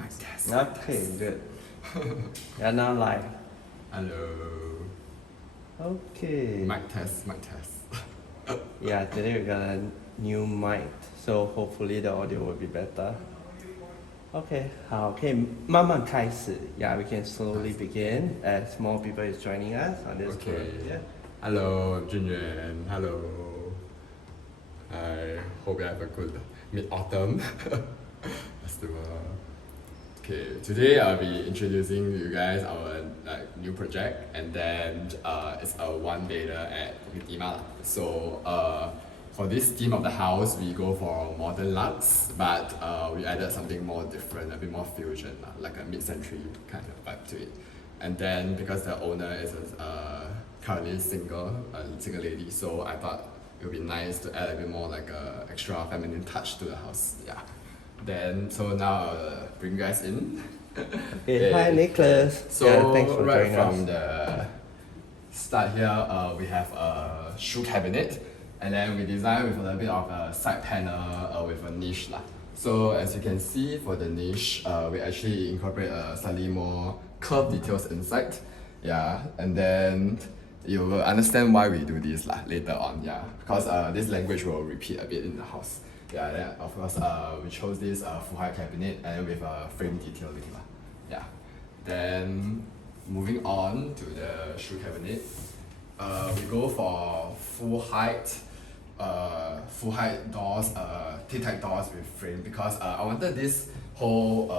Mic test. Okay, good. You're now live. Hello. Okay. Mic test. Yeah, today we got a new mic, so hopefully the audio will be better. Okay, 好，可以慢慢开始. Yeah, we can slowly begin as more people is joining us on this Okay. group. Yeah. Hello, Junyuan. Hello. I hope you have a good mid-autumn. Okay, today I'll be introducing you guys our new project, and then it's a one-dayer at Bukit Timah. So for this theme of the house, we go for modern Luxe, but we added something more different, a bit more fusion, like a mid-century kind of vibe to it. And then because the owner is currently single lady, so I thought it would be nice to add a bit more like a extra feminine touch to the house. Yeah. Then so now I'll bring you guys in. Okay, hi Nicholas. So yeah, thanks for right joining from us. the start here, we have a shoe cabinet, and then we designed with a little bit of a side panel with a niche lah. So as you can see for the niche, we actually incorporate slightly more curved details inside. Yeah, and then you will understand why we do this lah later on. Yeah, because this language will repeat a bit in the house. Yeah, then of course we chose this full height cabinet and with a frame detailing lah. Yeah, then moving on to the shoe cabinet, we go for full height doors, T-type doors with frame because I wanted this whole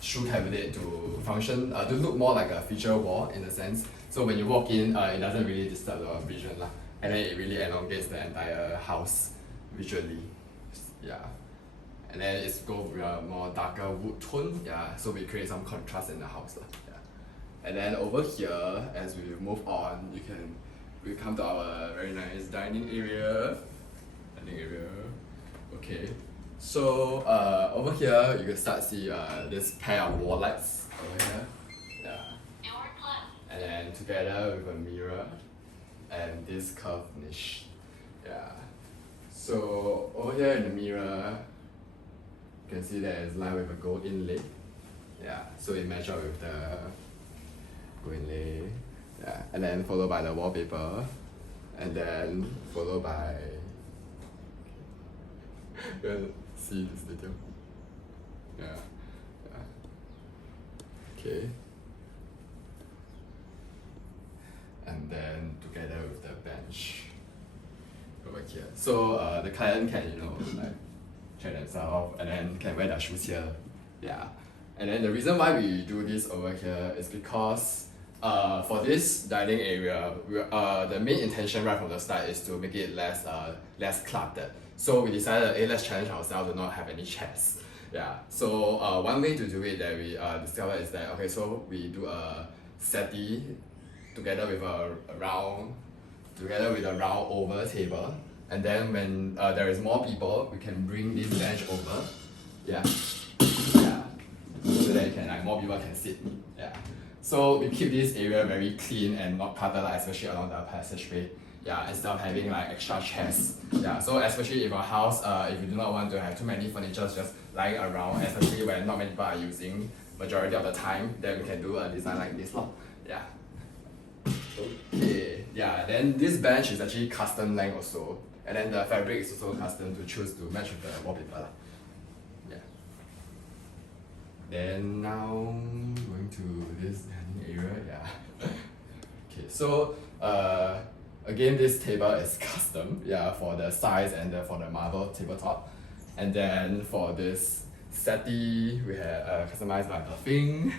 shoe cabinet to function, to look more like a feature wall in a sense. So when you walk in, it doesn't really disturb your vision lah, and then it really elongates the entire house visually. Yeah, and then it's go with a more darker wood tone. Yeah, so we create some contrast in the house lah. Yeah, and then over here, as we move on, we come to our very nice dining area. Okay, so over here you can start see this pair of wall lights over here. Yeah, and then together with a mirror and this curved niche. Yeah, so over here in the mirror, you can see there is line with a gold inlay. Yeah, so it matches up with the gold inlay. Yeah, and then followed by the wallpaper, and then followed by. You want to see this detail? Yeah. Okay. And then together with the bench over here. So the client can, like check themselves and then can wear their shoes here. Yeah. And then the reason why we do this over here is because for this dining area, the main intention right from the start is to make it less cluttered. So we decided, hey, let's challenge ourselves to not have any chairs. Yeah. So one way to do it that we discovered is that so we do a settee together with a round oval table, and then when there is more people, we can bring this bench over. Yeah. So that more people can sit. Yeah. So we keep this area very clean and not cluttered, especially along the passageway. Yeah, instead of having like extra chairs. Yeah, so especially if a house, if you do not want to have too many furniture just lying around, especially when not many people are using majority of the time, then we can do a design like this lor. Yeah. Okay. Yeah. Then this bench is actually custom length also, and then the fabric is also custom to choose to match with the wallpaper lah. Yeah. Then now going to this dining area. Yeah. Okay. So again, this table is custom, yeah, for the size and for the marble tabletop. And then for this settee, we have customized by Buffing.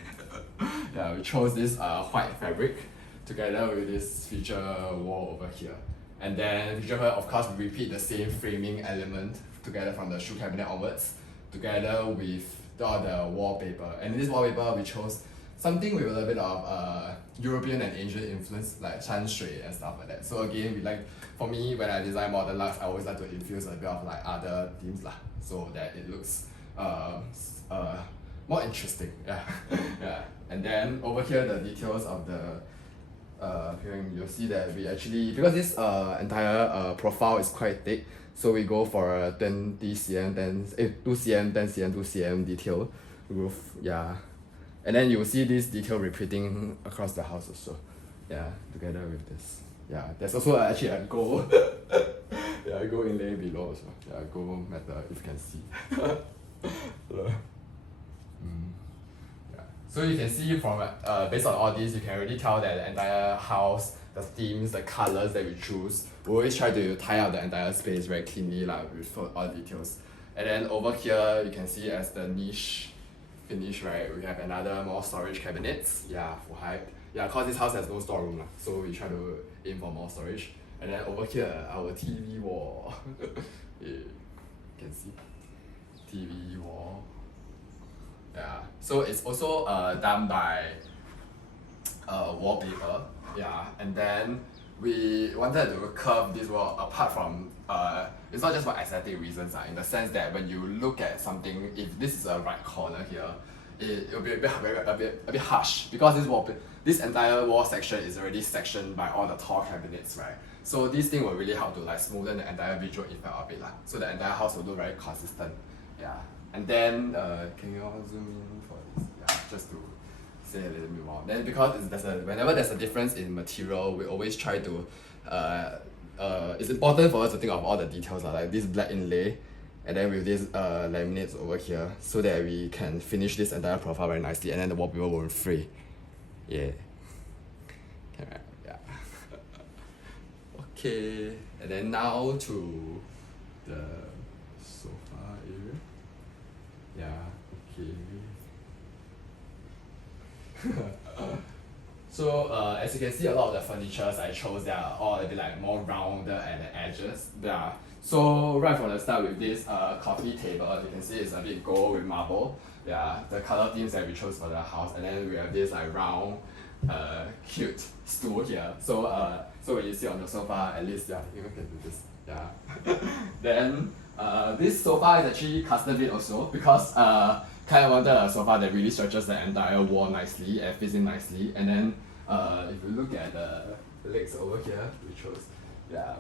Yeah, we chose this white fabric together with this feature wall over here. And then feature here, of course, we repeat the same framing element together from the shoe cabinet onwards, together with all the wallpaper. And in this wallpaper, we chose something with a little bit of European and Asian influence, like shan shui and stuff like that. So again, for me, when I design modern Luxe, I always like to infuse a bit of like other themes lah, so that it looks more interesting. Yeah. Yeah. And then over here, the details of the you'll see that we actually, because this entire profile is quite thick, so we go for a 20 cm, 2 cm, 10 cm, 2 cm detail roof, yeah. And then you will see this detail repeating across the house also. Yeah, together with this. Yeah, there's also actually a gold yeah, gold inlay below also. Yeah, gold metal if you can see. Yeah. So you can see from based on all these, you can already tell that the entire house, the themes, the colors that we choose, we always try to tie up the entire space very cleanly with all details. And then over here, you can see as the niche finish, right, we have another more storage cabinets, yeah, for height. Yeah, cause this house has no storeroom, so we try to aim for more storage. And then over here, our TV wall. Yeah, you can see TV wall. Yeah, so it's also done by wallpaper. Yeah, and then we wanted to curve this wall apart from it's not just for aesthetic reasons, in the sense that when you look at something, if this is a right corner here, it'll be a bit harsh because this entire wall section is already sectioned by all the tall cabinets, right? So this thing will really help to like smoothen the entire visual effect of it, so the entire house will look very consistent. Yeah, and then can you all zoom in for this? Yeah, just to say a little bit more. Then because whenever there's a difference in material, we always try to it's important for us to think of all the details, like this black inlay, and then with this laminates over here, so that we can finish this entire profile very nicely, and then the wallpaper won't fray. Yeah. Okay, yeah. Okay, and then now to the sofa area. Yeah. Okay. So as you can see, a lot of the furnitures I chose, they are all a bit like more rounded at the edges. Yeah. So right from the start with this coffee table, you can see it's a bit gold with marble. Yeah, the color themes that we chose for the house, and then we have this like round, cute stool here. So so when you sit on the sofa, at least yeah, you can do this. Yeah. Then this sofa is actually custom made also because kind of wanted a sofa that really stretches the entire wall nicely and fits in nicely. And then if you look at the legs over here, we chose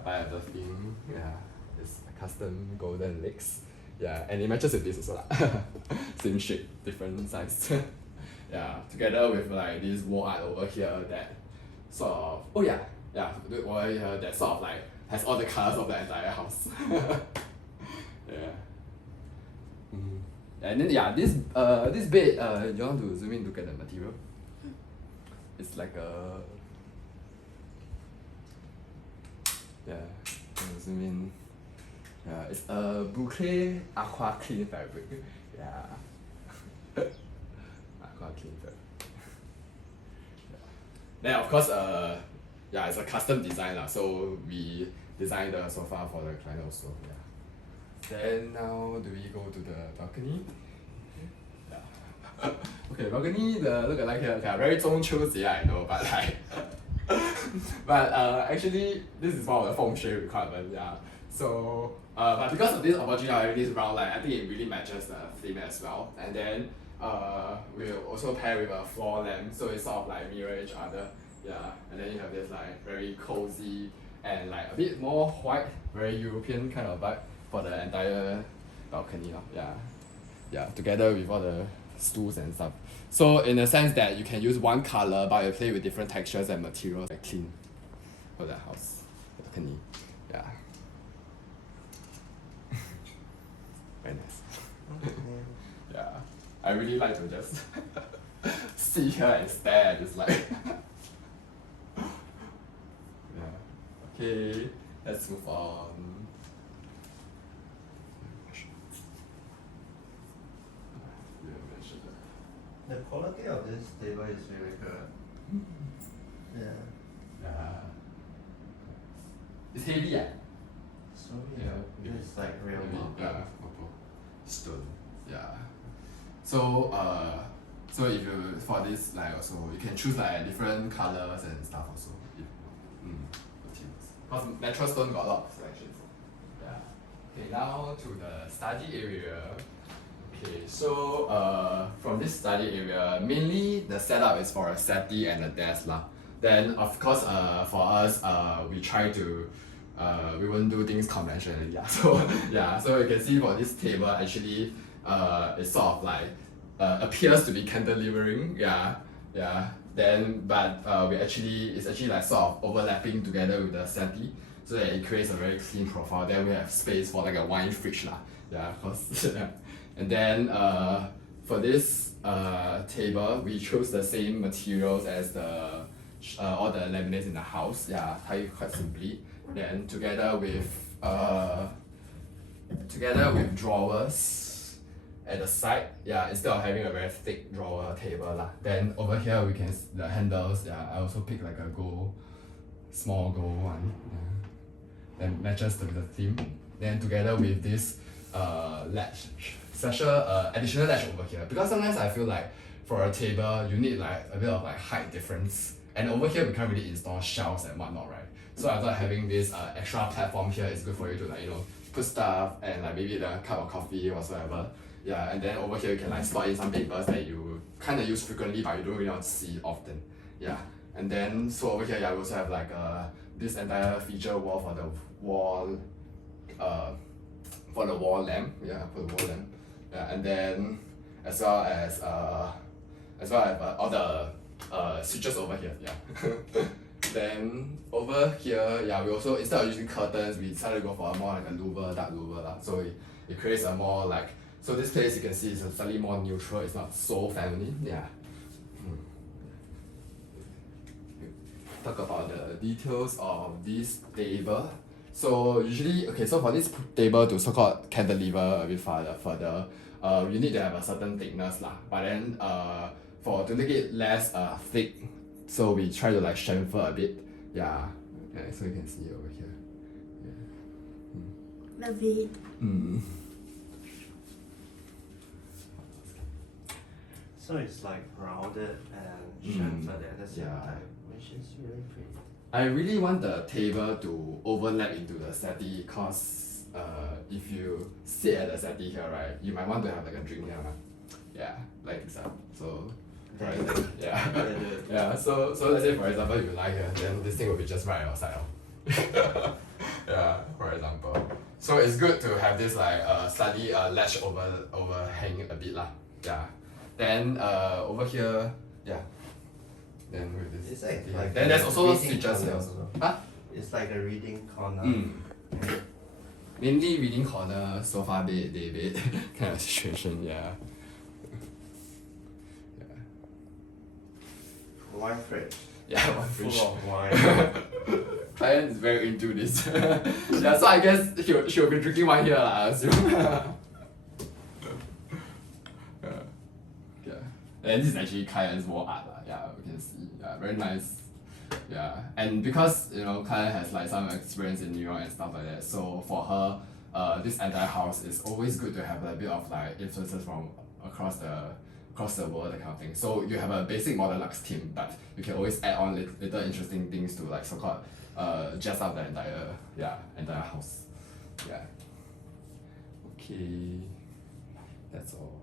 by the theme. Yeah, it's custom golden legs. Yeah, and it matches with this also lah. Same shape, different size. Yeah, together with like this wall art over here that sort of over here that sort of like has all the colors of the entire house. Yeah. And then this bed, you want to zoom in to look at the material? It's like a zoom in. Yeah, it's a boucle aqua clean fabric. Yeah. Aqua clean fabric. Yeah. Then of course it's a custom design so we designed the sofa for the client also. Yeah. Then now do we go to the balcony? Yeah. Okay, balcony, the look alike here, okay, very 中秋节 I know, but like but actually this is one of the feng shui requirements, yeah. So but because of this opportunity, this round light, I think it really matches the theme as well. And then we'll also pair with a floor lamp, so it's sort of like mirror each other. Yeah, and then you have this like very cozy and like a bit more white, very European kind of vibe for the entire balcony. Yeah, together with all the stools and stuff. So in a sense that you can use one color, but you play with different textures and materials like clean for the house balcony. Yeah. Very nice. Yeah, I really like to just sit here and stare at this light. Yeah. Okay, let's move on. The quality of this table is really good. Yeah. It's heavy, yeah. So yeah, it's like real marble. Stone. Yeah. So so if you for this like also you can choose like different colors and stuff also. Materials. Because natural stone got a lot of selections. Yeah. Okay, now to the study area. Okay, so from this study area, mainly the setup is for a settee and a desk lah. Then of course for us we try to we won't do things conventionally. So so you can see for this table actually it's sort of like appears to be cantilevering, yeah. Then, but it's actually like sort of overlapping together with the settee, so that it creates a very clean profile. Then we have space for like a wine fridge lah, yeah, cause and then for this table, we chose the same materials as the all the laminates in the house, yeah, tied quite simply. Then together with drawers at the side, yeah, instead of having a very thick drawer table lah. Then over here we can the handles, yeah, I also pick like a small gold one, yeah. Then matches to the theme. Then together with this latch, special additional latch over here, because sometimes I feel like for a table you need like a bit of like height difference, and over here we can't really install shelves and whatnot, right? So I thought having this extra platform here is good for you to like, you know, put stuff and like maybe the cup of coffee or whatsoever. Yeah, and then over here you can like slot in some papers that you kind of use frequently but you don't really want to see often. Yeah, and then so over here, yeah, we also have like this entire feature wall for the wall lamp. Yeah, for the wall lamp. Yeah, and then as well as all the switches over here. Yeah. Then over here, yeah, we also, instead of using curtains, we decided to go for a more like a louver, dark louver lah. So it creates a more like, so this place you can see is slightly more neutral. It's not so feminine. Yeah. Talk about the details of this table. So usually, okay, so for this table to so-called cantilever a bit further, you need to have a certain thickness lah. But then to make it less thick, so we try to like chamfer a bit. Yeah. Okay, so you can see over here. Yeah. Love it. So it's like rounded and chamfered at the same time, which is really pretty. I really want the table to overlap into the settee, cause if you sit at the settee here, right, you might want to have like a drink here, yeah, like this up. So right there, yeah, yeah. So let's say for example you lie here, then this thing will be just right outside. Yeah, for example. So it's good to have this like slightly latch overhang a bit lah. Yeah. Then over here, yeah. Then with this. It's like then there's also reading switches here corner. also. Huh? It's like a reading corner. Mainly reading corner, sofa bed, day bed kind of situation, yeah. Wine fridge. Yeah, one fridge. Full of wine. Client is very into this. Yeah, so I guess she'll be drinking wine here, I assume. Yeah. And this is actually client's wall art, yeah, we can see. Yeah, very nice. Yeah, and because you know Kaya has like some experience in New York and stuff like that, so for her, this entire house is always good to have a bit of like influences from across the world, that kind of thing. So you have a basic modern Luxe theme, but you can always add on little interesting things to like so-called jazz up the entire house. Yeah. Okay, that's all.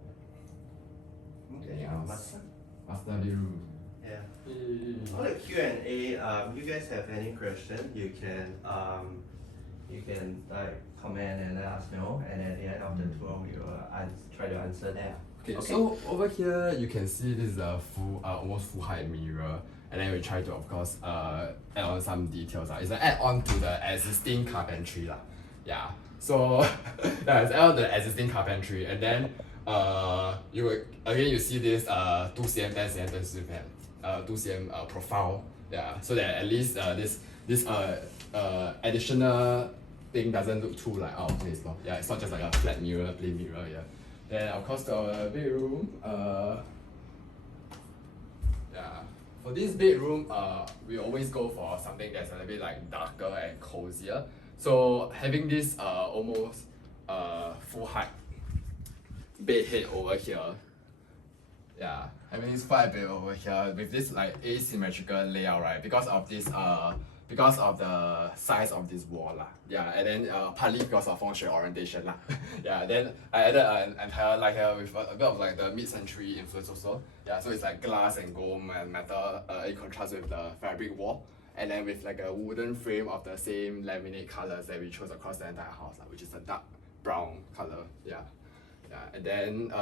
Anything else? Master bedroom. Yeah. On the Q&A, you guys have any question, you can like comment and let us know, and at the end of the tour we will try to answer that. Okay, so over here you can see this is a almost full height mirror, and then we try to of course add on some details. It's an add on to the existing carpentry lah. Yeah. So yeah, it's add on to the existing carpentry, and then you see this 2cm, 10cm, 2cm profile. Yeah. So that at least this additional thing doesn't look too like out of place. Yeah, it's not just like a flat mirror, plain mirror. Yeah. Then of course the bedroom. Yeah, for this bedroom, we always go for something that's a little bit like darker and cozier. So having this almost full height bed head over here. Yeah, having this full height bed over here with this like asymmetrical layout, right? Because of this because of the size of this wall lah. Yeah, and then partly because of feng shui orientation lah. Yeah, then I added an entire light here with a bit of like the mid-century influence also. Yeah, so it's like glass and gold and metal in contrast with the fabric wall. And then with like a wooden frame of the same laminate colors that we chose across the entire house, which is a dark brown color. Yeah. Yeah, and then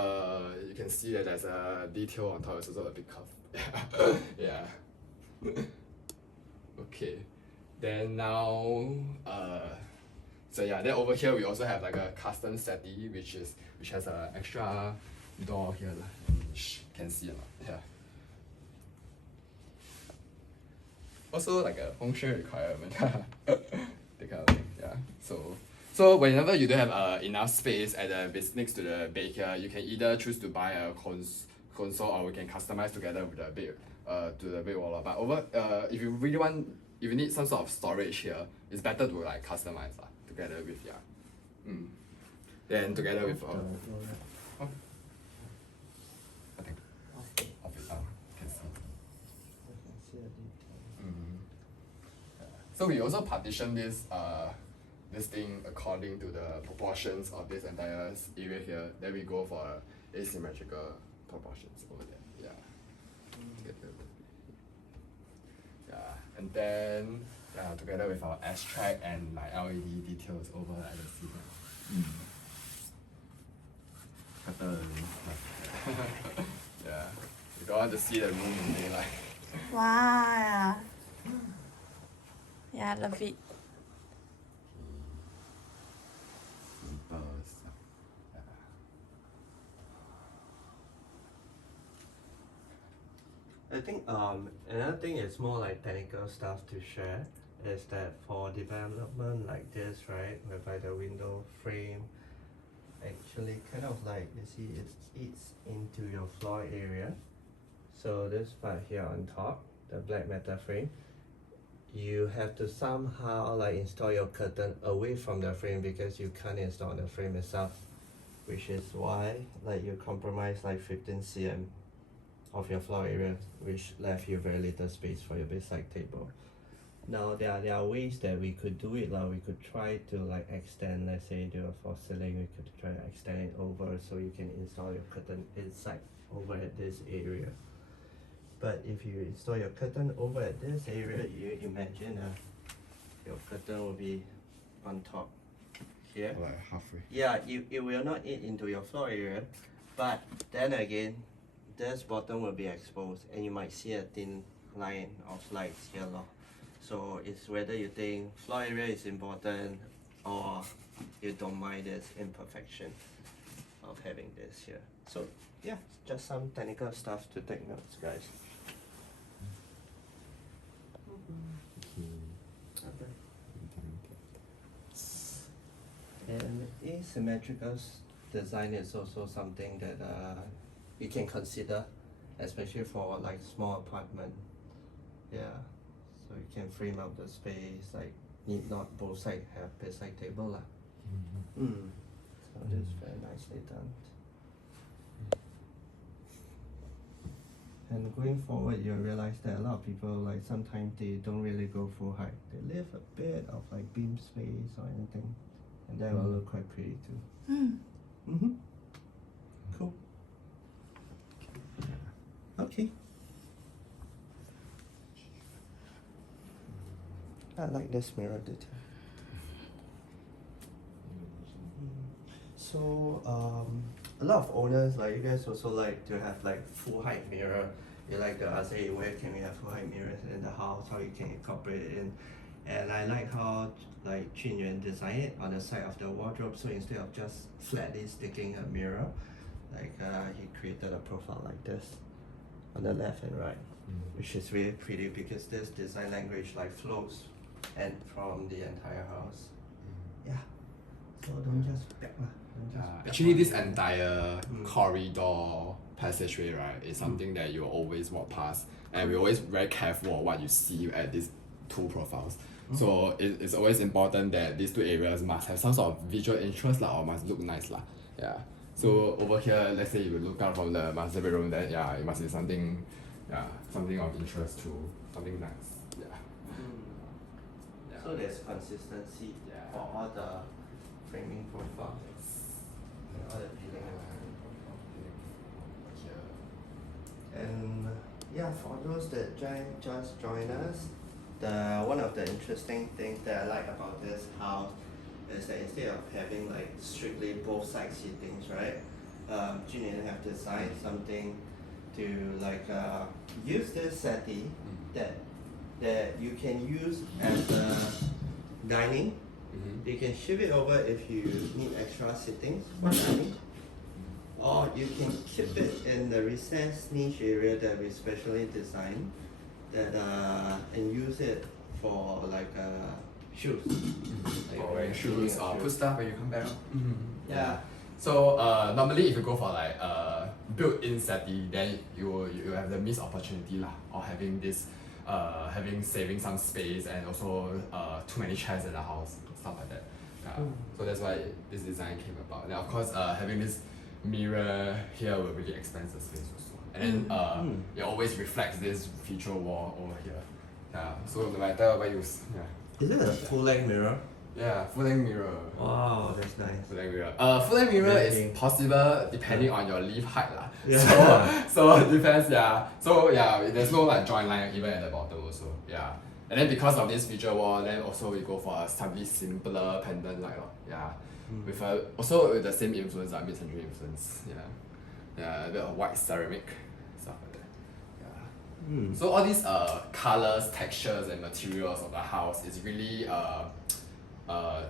you can see that there's a detail on top. It's also a bit curved. Yeah. Okay. Then now, so yeah, then over here we also have like a custom settee, which has an extra door here, can see or not? Yeah. Also like a function requirement, that kind of thing. Yeah. So whenever you don't have enough space at the next to the bed here, you can either choose to buy a console, or we can customize together with the bed to the bed wall. But if you really want, if you need some sort of storage here, it's better to like customize together with then together with I think of it can see. So we also partition this thing according to the proportions of this entire area here. Then we go for asymmetrical proportions over there. Yeah, and then together with our abstract and like LED details over at the ceiling. Yeah, you don't want to see the room in daylight. Wow. Yeah, love it. I think another thing is more like technical stuff to share is that for development like this, right, whereby the window frame actually kind of like, you see, it eats into your floor area. So this part here on top, the black metal frame, you have to somehow like install your curtain away from the frame because you can't install the frame itself, which is why like you compromise like 15 cm of your floor area, which left you very little space for your bedside table. Now there are ways that we could do it. We could try to like extend, let's say do a false ceiling, we could try to extend it over so you can install your curtain inside over at this area. But if you install your curtain over at this area, you imagine your curtain will be on top here. Like halfway. Yeah, it will not eat into your floor area, but then again, this bottom will be exposed and you might see a thin line of lights here. So it's whether you think floor area is important or you don't mind this imperfection of having this here. So yeah, just some technical stuff to take notes, guys. And asymmetrical design is also something that you can consider, especially for like small apartment. Yeah, so you can frame up the space, like need not both sides have bedside table lah. So this is very nicely done. And going forward, you'll realize that a lot of people, like sometimes they don't really go full height. They leave a bit of like beam space or anything, and that will look quite pretty too. Cool. Okay. I like this mirror detail. So a lot of owners, like you guys, also like to have like full height mirror. You like to ask, hey, where can we have full height mirrors in the house? How you can incorporate it in? And I like how like Junyuan designed it on the side of the wardrobe. So instead of just flatly sticking a mirror, like he created a profile like this on the left and right, which is really pretty because this design language like flows and from the entire house. Yeah. So don't just back lah. Actually, this entire corridor passageway, right, is something that you always walk past, and we're always very careful of what you see at these two profiles. So it's always important that these two areas must have some sort of visual interest or must look nice . Yeah. So over here, let's say you look out from the master bedroom, then yeah, it must be something, something of interest too, something nice. Yeah. So there's consistency for all the framing profiles. All the peeling and framing profiles. And yeah, for those that just join us, one of the interesting things that I like about this house is that instead of having like strictly both side seatings, right, Junyuan have designed something to like use this settee that you can use as a dining. You can shift it over if you need extra sittings for dining. Or you can keep it in the recessed niche area that we specially designed that and use it for like shoes. Like Or wearing shoes or put stuff when you come back. Yeah. So normally if you go for like built-in settee, then you have the missed opportunity lah, or having this saving some space and also too many chairs in the house, stuff like that. Yeah. So that's why this design came about. And of course having this mirror here will really expand the space also. And then it always reflects this feature wall over here. Yeah. So no matter where you Is it a full length mirror? yeah, full length mirror. Wow, that's nice. Full length mirror. Full length mirror Very is big. possible depending on your leaf height lah. Yeah. So it depends, yeah. So yeah, there's no like joint line even at the bottom also. Yeah. And then because of this feature wall, then also we go for a slightly simpler pendant light lor. Yeah. With also with the same influence, mid-century influence. Yeah. Yeah, a bit of white ceramic, stuff like that. Yeah. So all these colors, textures and materials of the house is really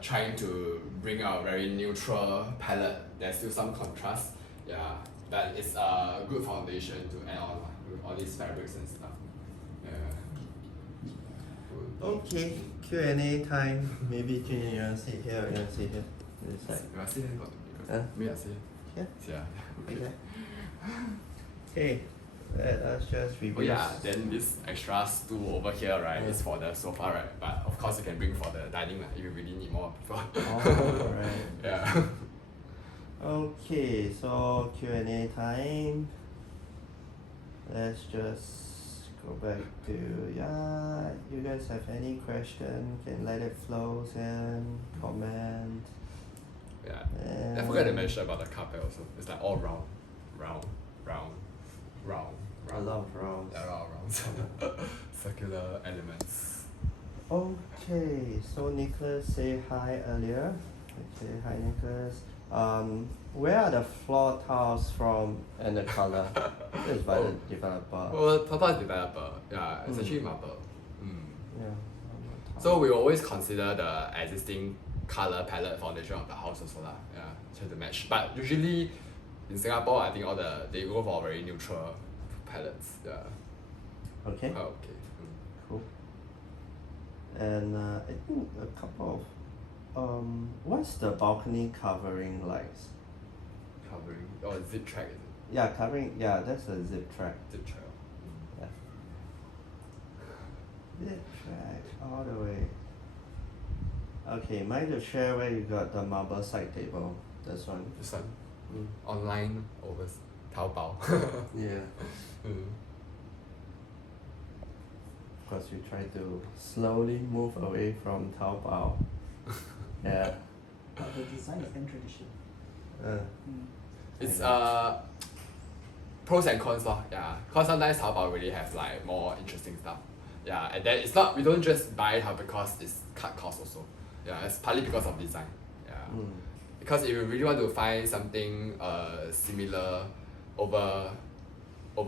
trying to bring out a very neutral palette. There's still some contrast. Yeah. But it's a good foundation to add on with all these fabrics and stuff. Yeah. Okay, Q&A time. Maybe Junyuan, you want to sit here or you want to sit here? This side. You want to see here? Huh? Me, I see. Here? Yeah. Okay. Okay, let us just review. Oh yeah, then this extra stool over here, right, is for the sofa, right? But of course you can bring for the dining if you really need more people. Oh, right. Yeah. Okay, so Q&A time. Let's just go back to, you guys have any question, can let it flow and comment. Yeah. I forgot to mention about the carpet also. It's like all round. A lot of rounds. Yeah, round. Circular elements. Okay, so Nicholas say hi earlier. Okay, hi Nicholas. Where are the floor tiles from and the color? This is by the developer. Well, Papa is developer. Yeah, it's actually marble. Yeah. So we always consider the existing color palette foundation of the house also lah. Yeah, try to match. But usually in Singapore, I think they go for very neutral palettes. Yeah. Okay. Oh, okay. Cool. And I think a couple of what's the balcony covering like? Covering zip track is it? Yeah, covering. Yeah, that's a zip track. Zip track. Yeah. Zip track all the way. Okay, mind to share where you got the marble side table. This one. This one. Online over Taobao. Yeah. Of course, we try to slowly move away from Taobao. Yeah. But the design is very traditional. It's pros and cons lor. Yeah, cause sometimes Taobao really have like more interesting stuff. Yeah, and then it's not, we don't just buy it because it's cut cost also. Yeah, it's partly because of design. Yeah. Because if you really want to find something similar over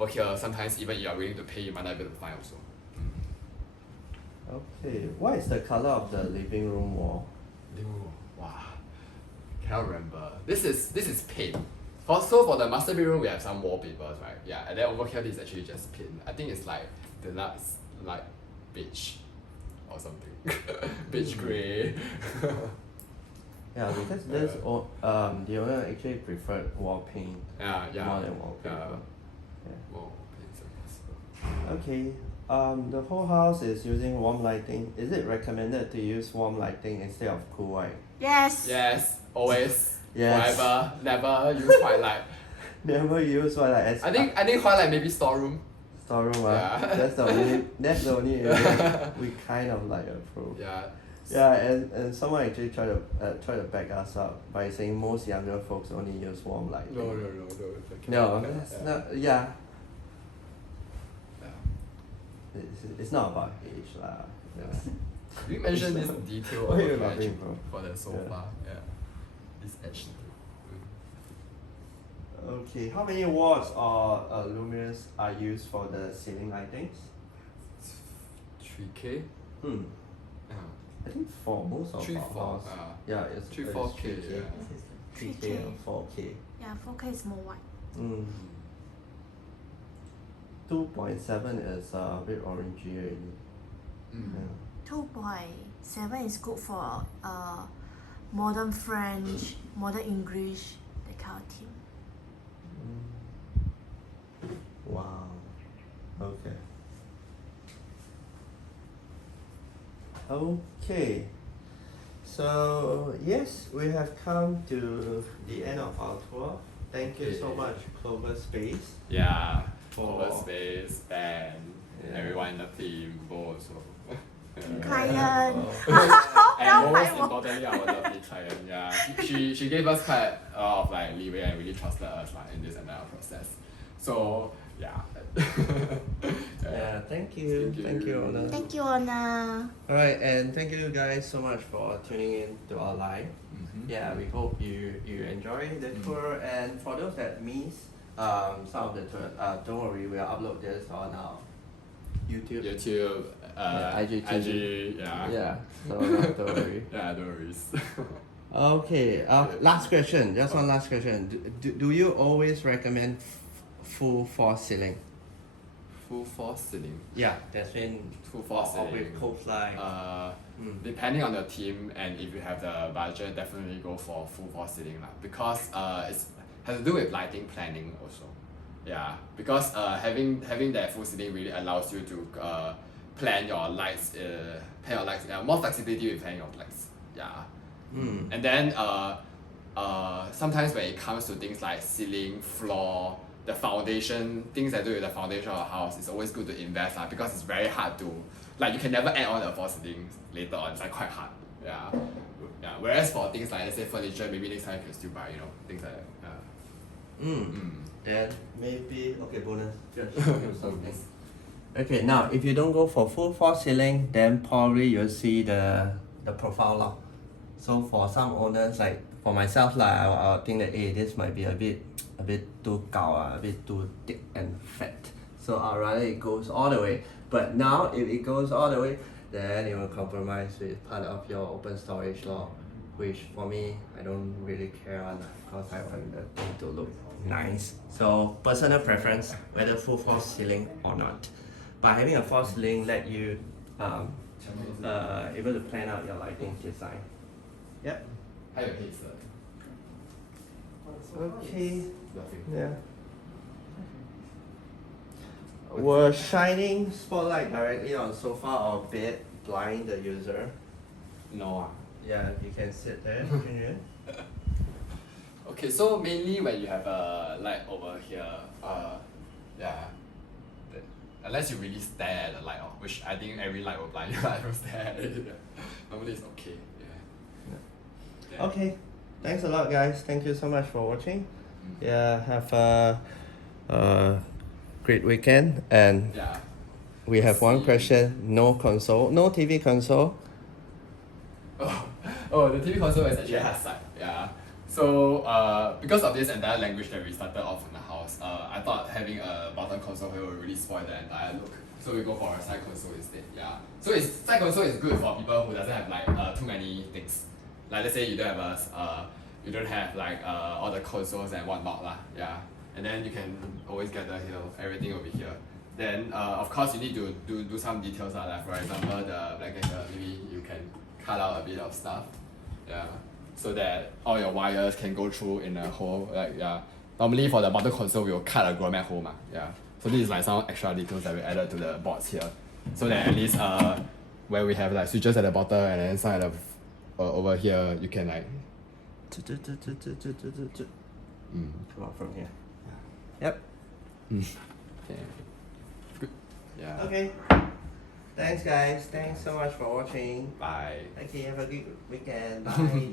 here, sometimes even if you are willing to pay, you might not be able to find also. Okay, what is the color of the living room wall? Wow, cannot remember. This is paint. So for the master bedroom, we have some wallpapers, right? Yeah, and then over here, this is actually just paint. I think it's like deluxe, like beige or something, beige gray. Yeah, because there's the owner actually preferred wall paint Yeah. more than wallpaper. More paints are possible. Okay, the whole house is using warm lighting. Is it recommended to use warm lighting instead of cool white? Yes. Yes, always. Yes. Forever, never use white light. Never use white light. I think white light maybe storeroom. Storeroom, Yeah. that's the only area we kind of like approve. Yeah. Yeah, and someone actually try to back us up by saying most younger folks only use warm lighting. No. No, that's Yeah. not. Yeah, Yeah. it's not about age lah. Yeah. You mentioned this detail Why are you over here laughing, actually bro? for the sofa. Yeah. This edge. Okay, how many watts or luminous are used for the ceiling lightings? 3K. Hmm. Yeah. I think for most of 3, our 4. house, yeah, it's 3, it's 4K. 3K, Yeah. 3K 3K. or 4K. Yeah, 4K is more white. 2.7 is a bit orangey already. Mm. Yeah. 2.7 is good for modern French, modern English, that kind of theme. Wow. Okay. Okay. So yes, we have come to the end of our tour. Thank you so much, Clover Space. Yeah. For- For space, Ben, Yeah. everyone in the team, Bo also. Client. And most importantly, our lovely client. Yeah, she gave us quite a lot of like leeway and really trusted us like in this entire process. So yeah. Yeah, thank you. Thank you, Ona. Thank you, Anna. Alright, and thank you guys so much for tuning in to our live. Mhm. Yeah, we hope you enjoy the tour, and for those that miss some of the tour, don't worry, we'll upload this on our YouTube. YouTube, IGTV. yeah. Yeah, so not to worry. Yeah, no worries. Okay, last question, just one last question. Do you always recommend full false ceiling? Full force ceiling. Yeah, that's been Full false or ceiling. with coastline. Depending on the team and if you have the budget, definitely go for full force ceiling lah. Because it's has to do with lighting planning also. Yeah, because having that full ceiling really allows you to plan your lights. More flexibility with planning your lights. Yeah. And then sometimes when it comes to things like ceiling, floor, the foundation, things that do with the foundation of a house, it's always good to invest because it's very hard to, like, you can never add on a false ceiling later on. It's like quite hard. Yeah. Whereas for things like, let's say furniture, maybe next time you can still buy, things like that. Then maybe okay, bonus. Just do something. Okay, now if you don't go for full false ceiling, then probably you'll see the profile lock. So for some owners, like for myself, like I'll think that this might be a bit too gao, a bit too thick and fat. So I'd rather it goes all the way. But now if it goes all the way, then it will compromise with part of your open storage law, which for me I don't really care on because I want the thing to look nice. So personal preference, whether full false ceiling or not. By having a false ceiling, let you able to plan out your lighting design. Yep. 还有黑色 Okay. nothing. Yeah. Will shining spotlight directly on sofa or bed blind the user? No. Yeah, you can sit there. Junyuan. Okay, so mainly when you have a light over here, unless you really stare at the light, which I think every light will blind you. I don't stare at it. Normally it's okay. Yeah. Okay. Thanks a lot, guys. Thank you so much for watching. Yeah, have a great weekend. And Yeah. we have one See. question. No console, no TV console. Oh, the TV console is actually at the side. Yeah. So because of this entire language that we started off in the house, I thought having a bottom console here will really spoil the entire look. So we go for a side console instead. Yeah. So side console is good for people who doesn't have like too many things. Like let's say you don't have like all the consoles and whatnot lah. Yeah. And then you can always gather here. Everything will be here. Then of course you need to do some details like for example the blanket here, maybe you can cut out a bit of stuff. Yeah. So that all your wires can go through in a hole. Like yeah. Normally for the bottom console we will cut a grommet hole ma. Yeah. So this is like some extra details that we added to the boards here. So that at least where we have like switches at the bottom and then some at the over here you can like Come out from here. Yep. okay. Good. Yeah. Okay. Thanks, guys. Thanks so much for watching. Bye. Okay, have a good weekend. Bye.